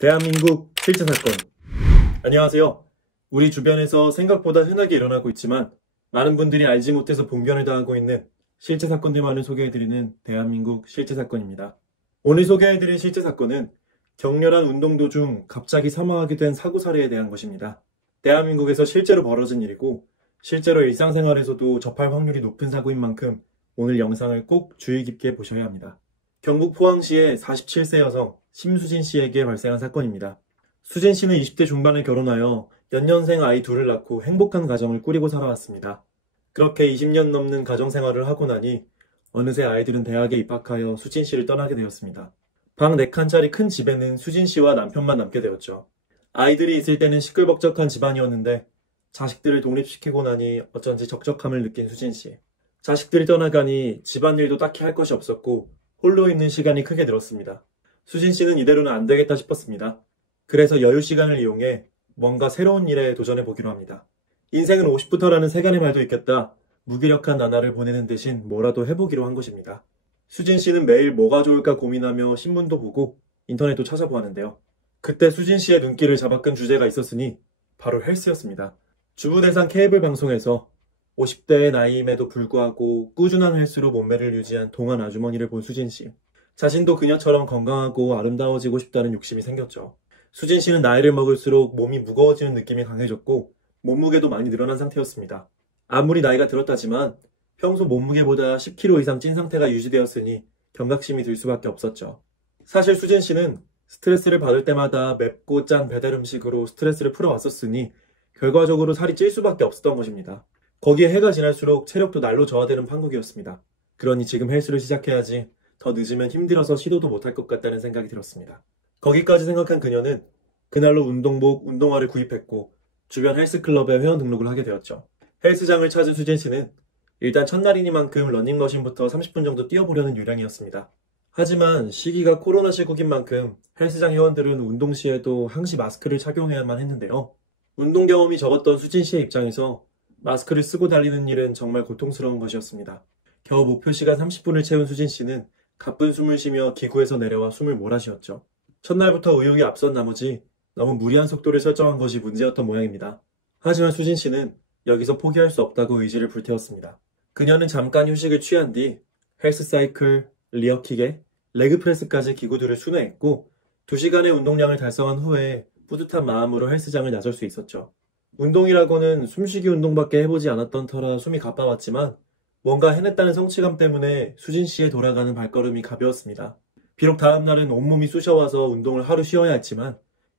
대한민국 실제 사건. 안녕하세요. 우리 주변에서 생각보다 흔하게 일어나고 있지만 많은 분들이 알지 못해서 봉변을 당하고 있는 실제 사건들만을 소개해드리는 대한민국 실제 사건입니다. 오늘 소개해드릴 실제 사건은 격렬한 운동 도중 갑자기 사망하게 된 사고 사례에 대한 것입니다. 대한민국에서 실제로 벌어진 일이고 실제로 일상생활에서도 접할 확률이 높은 사고인 만큼 오늘 영상을 꼭 주의 깊게 보셔야 합니다. 경북 포항시의 47세 여성 심수진 씨에게 발생한 사건입니다. 수진 씨는 20대 중반에 결혼하여 연년생 아이 둘을 낳고 행복한 가정을 꾸리고 살아왔습니다. 그렇게 20년 넘는 가정생활을 하고 나니 어느새 아이들은 대학에 입학하여 수진 씨를 떠나게 되었습니다. 방 4칸짜리 큰 집에는 수진 씨와 남편만 남게 되었죠. 아이들이 있을 때는 시끌벅적한 집안이었는데 자식들을 독립시키고 나니 어쩐지 적적함을 느낀 수진 씨. 자식들이 떠나가니 집안일도 딱히 할 것이 없었고 홀로 있는 시간이 크게 늘었습니다. 수진 씨는 이대로는 안 되겠다 싶었습니다. 그래서 여유 시간을 이용해 뭔가 새로운 일에 도전해 보기로 합니다. 인생은 50부터라는 세간의 말도 있겠다. 무기력한 나날을 보내는 대신 뭐라도 해보기로 한 것입니다. 수진 씨는 매일 뭐가 좋을까 고민하며 신문도 보고 인터넷도 찾아보았는데요. 그때 수진 씨의 눈길을 잡아끈 주제가 있었으니 바로 헬스였습니다. 주부대상 케이블 방송에서 50대의 나이임에도 불구하고 꾸준한 헬스로 몸매를 유지한 동안 아주머니를 본 수진 씨. 자신도 그녀처럼 건강하고 아름다워지고 싶다는 욕심이 생겼죠. 수진 씨는 나이를 먹을수록 몸이 무거워지는 느낌이 강해졌고 몸무게도 많이 늘어난 상태였습니다. 아무리 나이가 들었다지만 평소 몸무게보다 10kg 이상 찐 상태가 유지되었으니 경각심이 들 수밖에 없었죠. 사실 수진 씨는 스트레스를 받을 때마다 맵고 짠 배달 음식으로 스트레스를 풀어왔었으니 결과적으로 살이 찔 수밖에 없었던 것입니다. 거기에 해가 지날수록 체력도 날로 저하되는 판국이었습니다. 그러니 지금 헬스를 시작해야지 더 늦으면 힘들어서 시도도 못할 것 같다는 생각이 들었습니다. 거기까지 생각한 그녀는 그날로 운동복, 운동화를 구입했고 주변 헬스클럽에 회원 등록을 하게 되었죠. 헬스장을 찾은 수진 씨는 일단 첫날이니만큼 러닝머신부터 30분 정도 뛰어보려는 요량이었습니다. 하지만 시기가 코로나 시국인 만큼 헬스장 회원들은 운동 시에도 항시 마스크를 착용해야만 했는데요. 운동 경험이 적었던 수진 씨의 입장에서 마스크를 쓰고 달리는 일은 정말 고통스러운 것이었습니다. 겨우 목표 시간 30분을 채운 수진 씨는 가쁜 숨을 쉬며 기구에서 내려와 숨을 몰아쉬었죠. 첫날부터 의욕이 앞선 나머지 너무 무리한 속도를 설정한 것이 문제였던 모양입니다. 하지만 수진 씨는 여기서 포기할 수 없다고 의지를 불태웠습니다. 그녀는 잠깐 휴식을 취한 뒤 헬스 사이클, 리어킥에 레그프레스까지 기구들을 순회했고 2시간의 운동량을 달성한 후에 뿌듯한 마음으로 헬스장을 나설 수 있었죠. 운동이라고는 숨쉬기 운동밖에 해보지 않았던 터라 숨이 가빠왔지만 뭔가 해냈다는 성취감 때문에 수진 씨의 돌아가는 발걸음이 가벼웠습니다. 비록 다음날은 온몸이 쑤셔와서 운동을 하루 쉬어야 했지만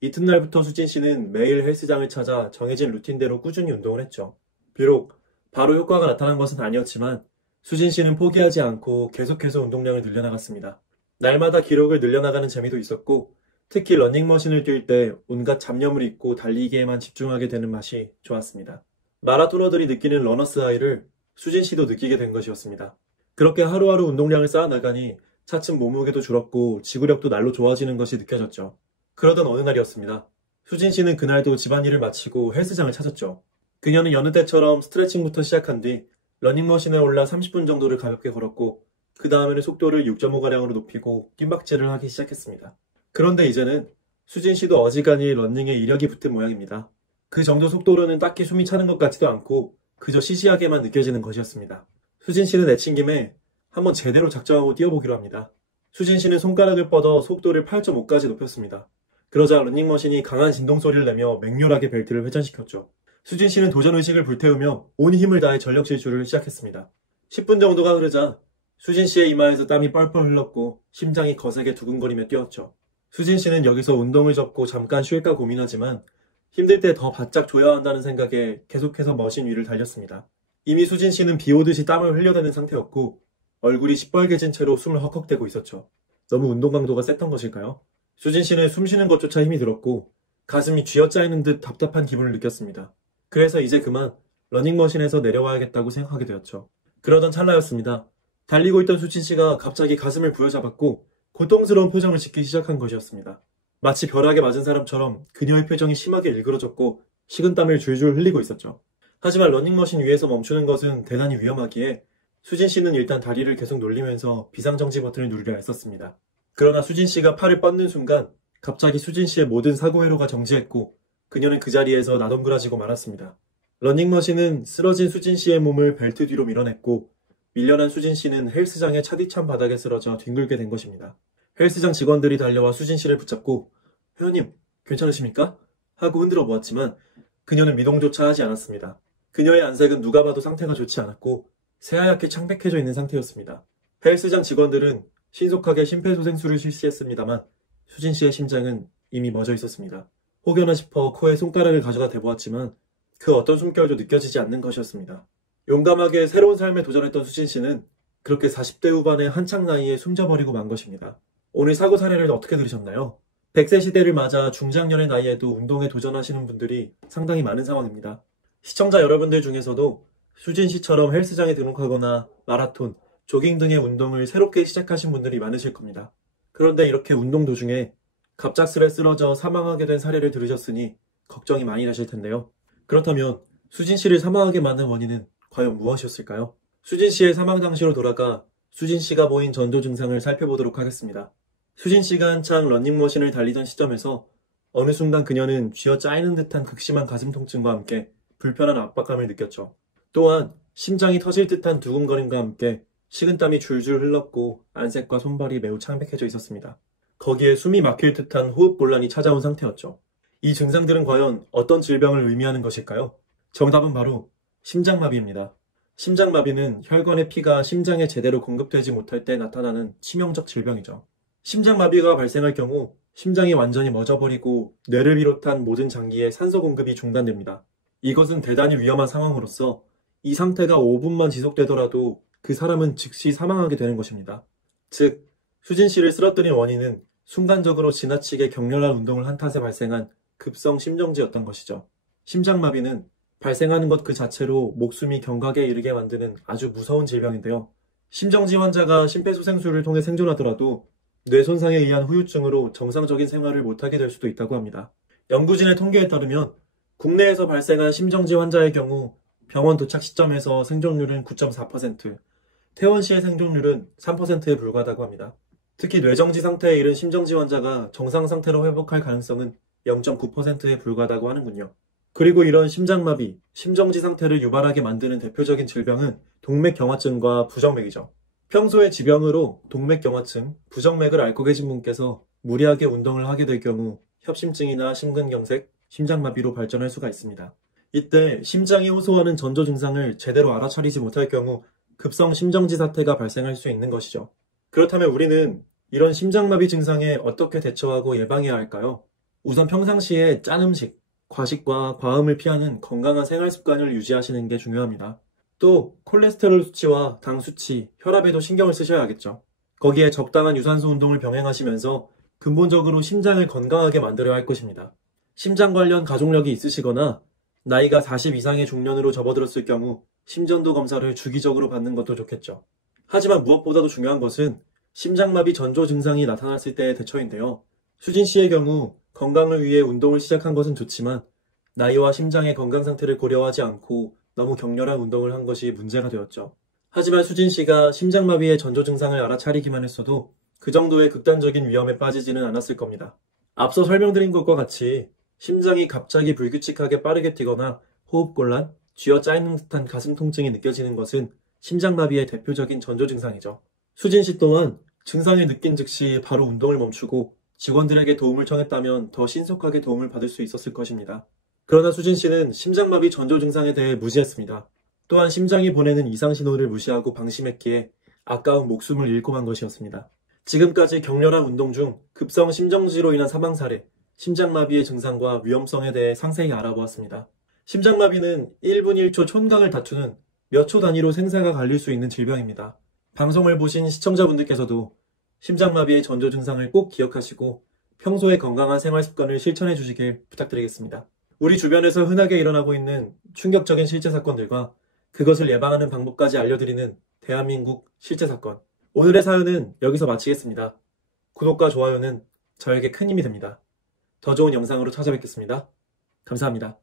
이튿날부터 수진 씨는 매일 헬스장을 찾아 정해진 루틴대로 꾸준히 운동을 했죠. 비록 바로 효과가 나타난 것은 아니었지만 수진 씨는 포기하지 않고 계속해서 운동량을 늘려나갔습니다. 날마다 기록을 늘려나가는 재미도 있었고 특히 러닝머신을 뛸 때 온갖 잡념을 잊고 달리기에만 집중하게 되는 맛이 좋았습니다. 마라토너들이 느끼는 러너스 하이를 수진 씨도 느끼게 된 것이었습니다. 그렇게 하루하루 운동량을 쌓아나가니 차츰 몸무게도 줄었고 지구력도 날로 좋아지는 것이 느껴졌죠. 그러던 어느 날이었습니다. 수진 씨는 그날도 집안일을 마치고 헬스장을 찾았죠. 그녀는 여느 때처럼 스트레칭부터 시작한 뒤 러닝머신에 올라 30분 정도를 가볍게 걸었고 그 다음에는 속도를 6.5가량으로 높이고 뜀박질을 하기 시작했습니다. 그런데 이제는 수진 씨도 어지간히 러닝에 이력이 붙은 모양입니다. 그 정도 속도로는 딱히 숨이 차는 것 같지도 않고 그저 시시하게만 느껴지는 것이었습니다. 수진 씨는 내친 김에 한번 제대로 작정하고 뛰어보기로 합니다. 수진 씨는 손가락을 뻗어 속도를 8.5까지 높였습니다. 그러자 러닝머신이 강한 진동 소리를 내며 맹렬하게 벨트를 회전시켰죠. 수진 씨는 도전의식을 불태우며 온 힘을 다해 전력 질주를 시작했습니다. 10분 정도가 흐르자 수진 씨의 이마에서 땀이 뻘뻘 흘렀고 심장이 거세게 두근거리며 뛰었죠. 수진 씨는 여기서 운동을 접고 잠깐 쉴까 고민하지만 힘들 때 더 바짝 조여야 한다는 생각에 계속해서 머신 위를 달렸습니다. 이미 수진 씨는 비 오듯이 땀을 흘려대는 상태였고 얼굴이 시뻘개진 채로 숨을 헉헉대고 있었죠. 너무 운동 강도가 셌던 것일까요? 수진 씨는 숨 쉬는 것조차 힘이 들었고 가슴이 쥐어짜이는 듯 답답한 기분을 느꼈습니다. 그래서 이제 그만 러닝머신에서 내려와야겠다고 생각하게 되었죠. 그러던 찰나였습니다. 달리고 있던 수진 씨가 갑자기 가슴을 부여잡았고 고통스러운 표정을 짓기 시작한 것이었습니다. 마치 벼락에 맞은 사람처럼 그녀의 표정이 심하게 일그러졌고 식은땀을 줄줄 흘리고 있었죠. 하지만 러닝머신 위에서 멈추는 것은 대단히 위험하기에 수진 씨는 일단 다리를 계속 놀리면서 비상정지 버튼을 누르려 애썼습니다. 그러나 수진 씨가 팔을 뻗는 순간 갑자기 수진 씨의 모든 사고 회로가 정지했고 그녀는 그 자리에서 나동그라지고 말았습니다. 러닝머신은 쓰러진 수진 씨의 몸을 벨트 뒤로 밀어냈고 밀려난 수진 씨는 헬스장의 차디찬 바닥에 쓰러져 뒹굴게 된 것입니다. 헬스장 직원들이 달려와 수진 씨를 붙잡고 회원님 괜찮으십니까? 하고 흔들어 보았지만 그녀는 미동조차 하지 않았습니다. 그녀의 안색은 누가 봐도 상태가 좋지 않았고 새하얗게 창백해져 있는 상태였습니다. 헬스장 직원들은 신속하게 심폐소생술을 실시했습니다만 수진 씨의 심장은 이미 멎어 있었습니다. 혹여나 싶어 코에 손가락을 가져다 대보았지만 그 어떤 숨결도 느껴지지 않는 것이었습니다. 용감하게 새로운 삶에 도전했던 수진 씨는 그렇게 40대 후반의 한창 나이에 숨져버리고 만 것입니다. 오늘 사고 사례를 어떻게 들으셨나요? 100세 시대를 맞아 중장년의 나이에도 운동에 도전하시는 분들이 상당히 많은 상황입니다. 시청자 여러분들 중에서도 수진 씨처럼 헬스장에 등록하거나 마라톤, 조깅 등의 운동을 새롭게 시작하신 분들이 많으실 겁니다. 그런데 이렇게 운동 도중에 갑작스레 쓰러져 사망하게 된 사례를 들으셨으니 걱정이 많이 나실 텐데요. 그렇다면 수진 씨를 사망하게 만든 원인은 과연 무엇이었을까요? 수진 씨의 사망 당시로 돌아가 수진 씨가 보인 전조 증상을 살펴보도록 하겠습니다. 수진 씨가 한창 러닝머신을 달리던 시점에서 어느 순간 그녀는 쥐어짜이는 듯한 극심한 가슴 통증과 함께 불편한 압박감을 느꼈죠. 또한 심장이 터질 듯한 두근거림과 함께 식은땀이 줄줄 흘렀고 안색과 손발이 매우 창백해져 있었습니다. 거기에 숨이 막힐 듯한 호흡곤란이 찾아온 상태였죠. 이 증상들은 과연 어떤 질병을 의미하는 것일까요? 정답은 바로 심장마비입니다. 심장마비는 혈관의 피가 심장에 제대로 공급되지 못할 때 나타나는 치명적 질병이죠. 심장마비가 발생할 경우 심장이 완전히 멎어버리고 뇌를 비롯한 모든 장기에 산소 공급이 중단됩니다. 이것은 대단히 위험한 상황으로서 이 상태가 5분만 지속되더라도 그 사람은 즉시 사망하게 되는 것입니다. 즉, 수진 씨를 쓰러뜨린 원인은 순간적으로 지나치게 격렬한 운동을 한 탓에 발생한 급성 심정지였던 것이죠. 심장마비는 발생하는 것 그 자체로 목숨이 경각에 이르게 만드는 아주 무서운 질병인데요. 심정지 환자가 심폐소생술을 통해 생존하더라도 뇌 손상에 의한 후유증으로 정상적인 생활을 못하게 될 수도 있다고 합니다. 연구진의 통계에 따르면 국내에서 발생한 심정지 환자의 경우 병원 도착 시점에서 생존율은 9.4%, 퇴원 시의 생존율은 3%에 불과하다고 합니다. 특히 뇌정지 상태에 이른 심정지 환자가 정상 상태로 회복할 가능성은 0.9%에 불과하다고 하는군요. 그리고 이런 심장마비, 심정지 상태를 유발하게 만드는 대표적인 질병은 동맥경화증과 부정맥이죠. 평소에 지병으로 동맥경화증, 부정맥을 앓고 계신 분께서 무리하게 운동을 하게 될 경우 협심증이나 심근경색, 심장마비로 발전할 수가 있습니다. 이때 심장이 호소하는 전조 증상을 제대로 알아차리지 못할 경우 급성 심정지 사태가 발생할 수 있는 것이죠. 그렇다면 우리는 이런 심장마비 증상에 어떻게 대처하고 예방해야 할까요? 우선 평상시에 짠 음식, 과식과 과음을 피하는 건강한 생활 습관을 유지하시는 게 중요합니다. 또 콜레스테롤 수치와 당 수치, 혈압에도 신경을 쓰셔야겠죠. 거기에 적당한 유산소 운동을 병행하시면서 근본적으로 심장을 건강하게 만들어야 할 것입니다. 심장 관련 가족력이 있으시거나 나이가 40 이상의 중년으로 접어들었을 경우 심전도 검사를 주기적으로 받는 것도 좋겠죠. 하지만 무엇보다도 중요한 것은 심장마비 전조 증상이 나타났을 때의 대처인데요. 수진 씨의 경우 건강을 위해 운동을 시작한 것은 좋지만 나이와 심장의 건강 상태를 고려하지 않고 너무 격렬한 운동을 한 것이 문제가 되었죠. 하지만 수진 씨가 심장마비의 전조 증상을 알아차리기만 했어도 그 정도의 극단적인 위험에 빠지지는 않았을 겁니다. 앞서 설명드린 것과 같이 심장이 갑자기 불규칙하게 빠르게 뛰거나 호흡곤란, 쥐어짜이는 듯한 가슴 통증이 느껴지는 것은 심장마비의 대표적인 전조 증상이죠. 수진 씨 또한 증상을 느낀 즉시 바로 운동을 멈추고 직원들에게 도움을 청했다면 더 신속하게 도움을 받을 수 있었을 것입니다. 그러나 수진 씨는 심장마비 전조 증상에 대해 무지했습니다. 또한 심장이 보내는 이상 신호를 무시하고 방심했기에 아까운 목숨을 잃고 만 것이었습니다. 지금까지 격렬한 운동 중 급성 심정지로 인한 사망 사례, 심장마비의 증상과 위험성에 대해 상세히 알아보았습니다. 심장마비는 1분 1초 촌강을 다투는 몇 초 단위로 생사가 갈릴 수 있는 질병입니다. 방송을 보신 시청자분들께서도 심장마비의 전조 증상을 꼭 기억하시고 평소에 건강한 생활 습관을 실천해 주시길 부탁드리겠습니다. 우리 주변에서 흔하게 일어나고 있는 충격적인 실제 사건들과 그것을 예방하는 방법까지 알려드리는 대한민국 실제 사건. 오늘의 사연은 여기서 마치겠습니다. 구독과 좋아요는 저에게 큰 힘이 됩니다. 더 좋은 영상으로 찾아뵙겠습니다. 감사합니다.